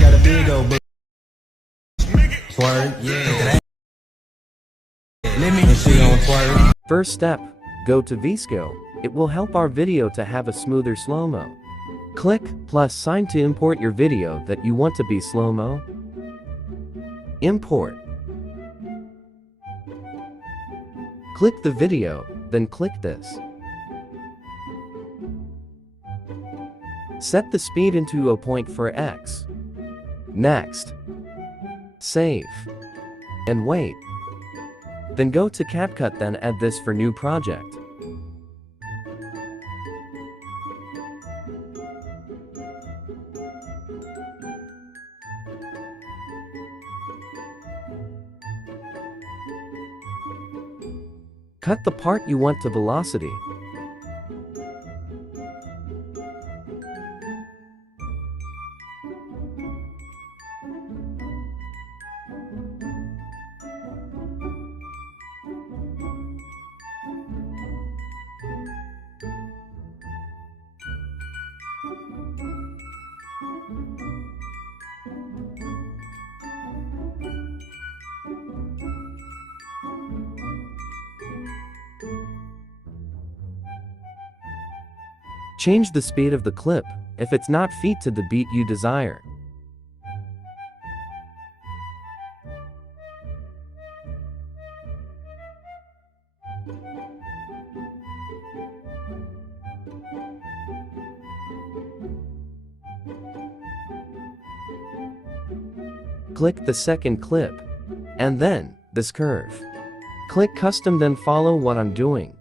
Got a big old book. Twerk, yeah. Let me see on twerk. First step, go to VSCO. It will help our video to have a smoother slow-mo. Click +sign to import your video that you want to be slow-mo. Import. Click the video, then click this. Set the speed into 0.4 x. Next. Save. And wait. Then go to CapCut, then add this for new project. Cut the part you want to velocity. Change the speed of the clip if it's not fit to the beat you desire. Click the second clip, and then this curve. Click custom, then follow what I'm doing.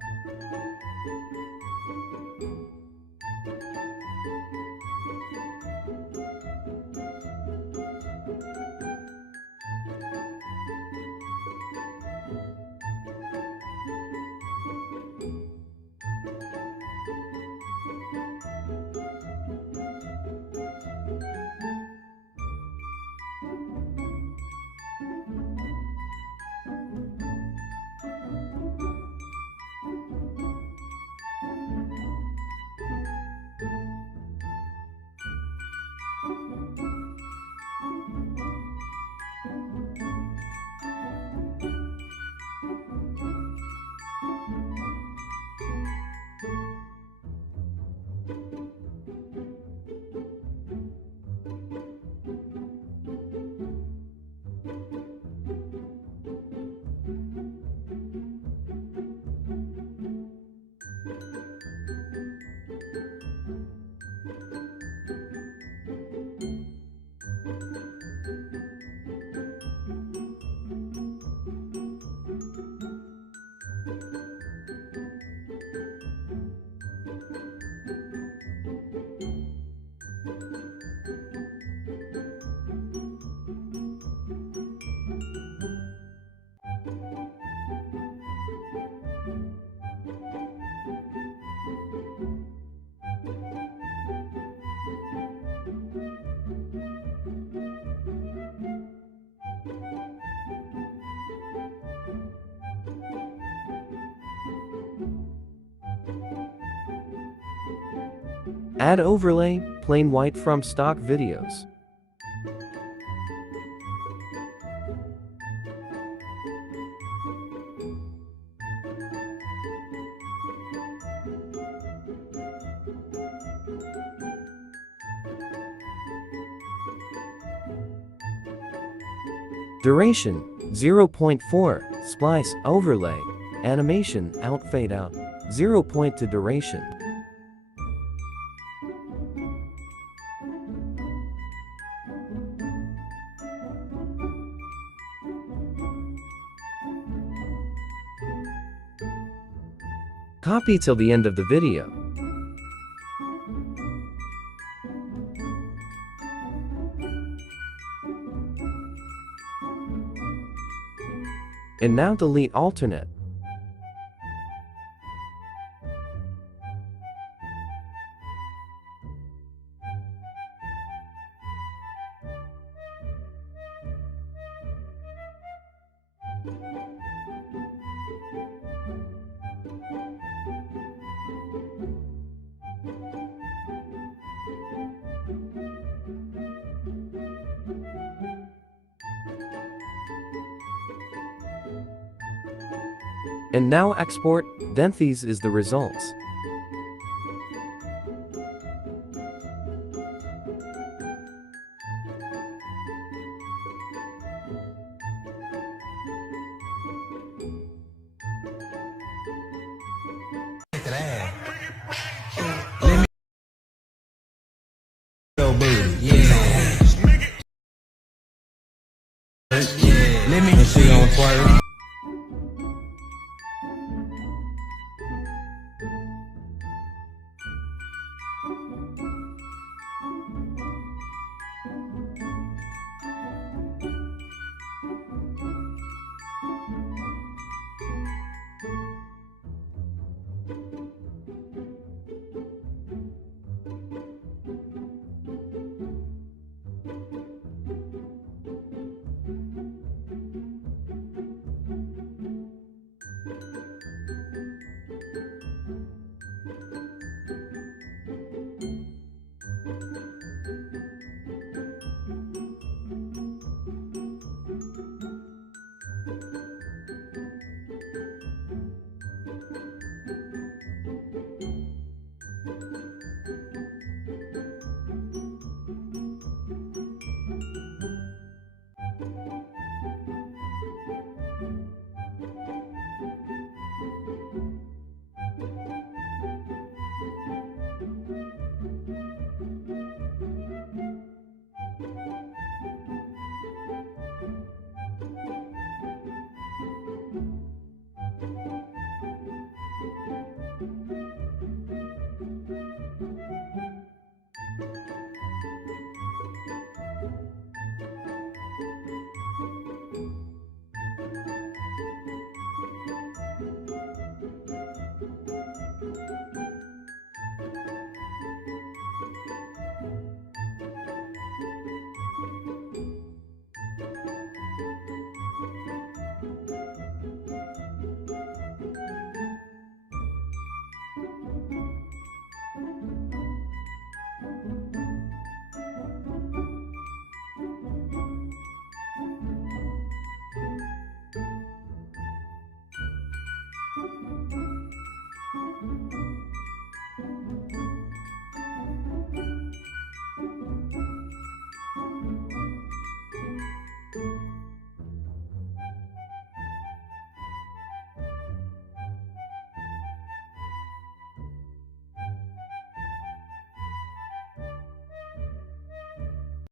Add overlay, plain white from stock videos. Duration, 0.4, splice, overlay, animation, out, fade out, 0.2 duration. Copy till the end of the video. And now delete alternate. And now export, then these is the results. Let me go booty. Yeah. Yeah. Let me see on twerk.